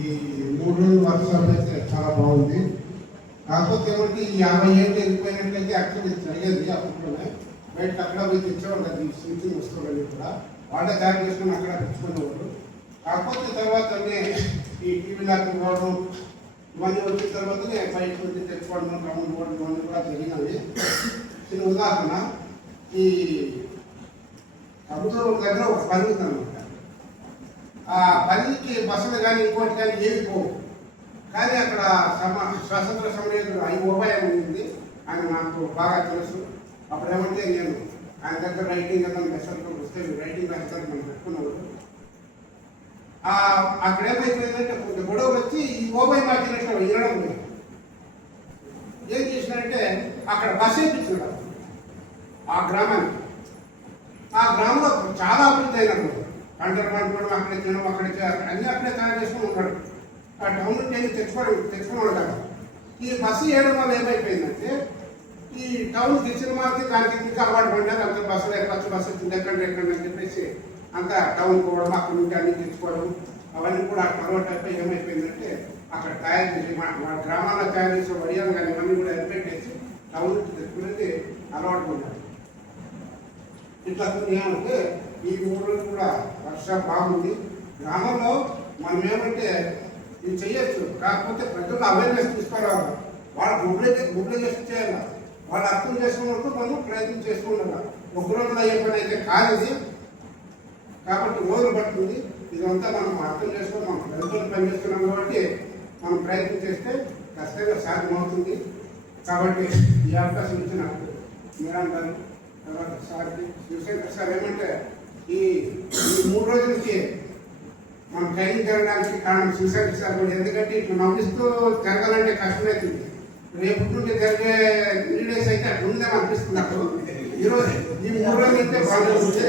ఈ 3 రోజుల వర్షాలు అయితే చాలా బాగుంది. కాకపోతే ఏమంటే ఈ 50 ఏళ్ళు వెళ్ళిపోయినట్లయితే యాక్చువల్లీ జరిగేది అప్పట్లోనే బయట అక్కడ పోయి తెచ్చేవాళ్ళు. అది స్విచ్చింగ్ వస్తువులని కూడా వాళ్ళే తయారు చేసుకుని అక్కడ తెచ్చుకునేవాళ్ళు. కాకపోతే తర్వాత ఈ టీవీలకు పోవడం ఇవన్నీ వచ్చిన తర్వాతనే బయట వచ్చి తెచ్చుకోవడం రౌండ్ పోవడం ఇవన్నీ కూడా జరిగినవి. చిన్న ఉదాహరణ, ఈ కబుతూరు దగ్గర ఒక పని ఉందన్నమాట. ఆ పనికి బస్సులు కానీ ఇంకోటి కానీ ఏవి పోవు. కానీ అక్కడ స్వాతంత్ర సమరయోధుడు ఓబాయ్ ఉంది, ఆయన నాకు బాగా తెలుసు. అప్పుడు ఏమంటే నేను ఆయన దగ్గర రైటింగ్ ఏదైనా మెసేజ్తో వస్తే రైటింగ్ రాస్తారు మనం పెట్టుకున్నాడు. అక్కడ ఏమైపోయిందంటే కొంచెం గొడవలు వచ్చి ఈ ఓబాయ్ మార్చినట్టు వినడం లేదు. ఏం చేసినారంటే అక్కడ బస్ వేయించినాడు ఆ గ్రామానికి. ఆ గ్రామంలో చాలా అభివృద్ధి అయినప్పుడు పంటలు పండుకోవడం, అక్కడే తినడం, అక్కడే అన్నీ అక్కడే తయారు చేసుకుని ఉంటాడు. ఆ టౌన్ నుండి ఏమి తెచ్చుకున్నాడు కదా. ఈ బస్సు వేయడం వల్ల ఏమైపోయిందంటే ఈ టౌన్ తెచ్చిన మాత్రం దానికి ఇంకా అలవాటు పడ్డారు. అంత బస్సులు ఎక్కచ్చు, బస్సు వచ్చింది ఎక్కండి అని చెప్పేసి అంతా టౌన్ పోవడం, అక్కడ నుండి అన్ని తెచ్చుకోవడం అవన్నీ కూడా అలవాటు అయిపోయి ఏమైపోయిందంటే అక్కడ తయారు చేసి మా గ్రామాల్లో తయారు చేసే వడియాలు కానీ ఇవన్నీ కూడా ఎలిపెట్టేసి టౌన్ నుంచి తెచ్చుకునేది అలవాటు పడ్డారు. ఇట్లా ఏమంటే ఈ 3 రోజులు కూడా వర్షం బాగుంది. గ్రామంలో మనం ఏమంటే ఇది చెయ్యొచ్చు, కాకపోతే ప్రజలు అవేర్నెస్ తీసుకురావాలి. వాళ్ళు మొబిలైజేషన్ చేయాలి. వాళ్ళు అర్థం చేసుకున్నట్టు మనం ప్రయత్నం చేసుకుంటున్నాం. ఒక రోజులో అయ్యే పని అయితే కాదు, కాబట్టి రోజులు పడుతుంది. ఇదంతా మనం అర్థం చేసుకొని మనం ప్రజలు పనిచేస్తున్నాం కాబట్టి మనం ప్రయత్నం చేస్తే ఖచ్చితంగా సాధ్యమవుతుంది. కాబట్టి ఈ అవకాశం ఇచ్చిన మీరందరూ తర్వాత సార్కి శివశంకర్ సార్ ఏమంటే ఈ 3 రోజుల నుంచి మనం ట్రైనింగ్ జరగడానికి కారణం శివశంకర్ సార్ కూడా. ఎందుకంటే ఇట్లా నవ్విస్తూ జరగాలంటే కష్టమవుతుంది. రేపు నుండి జరిగే 3 డేస్ అయితే అట్లా ఉందని అనిపిస్తుంది నాకు. ఈరోజు ఈ 3 రోజులు అయితే బాగుంటుంది.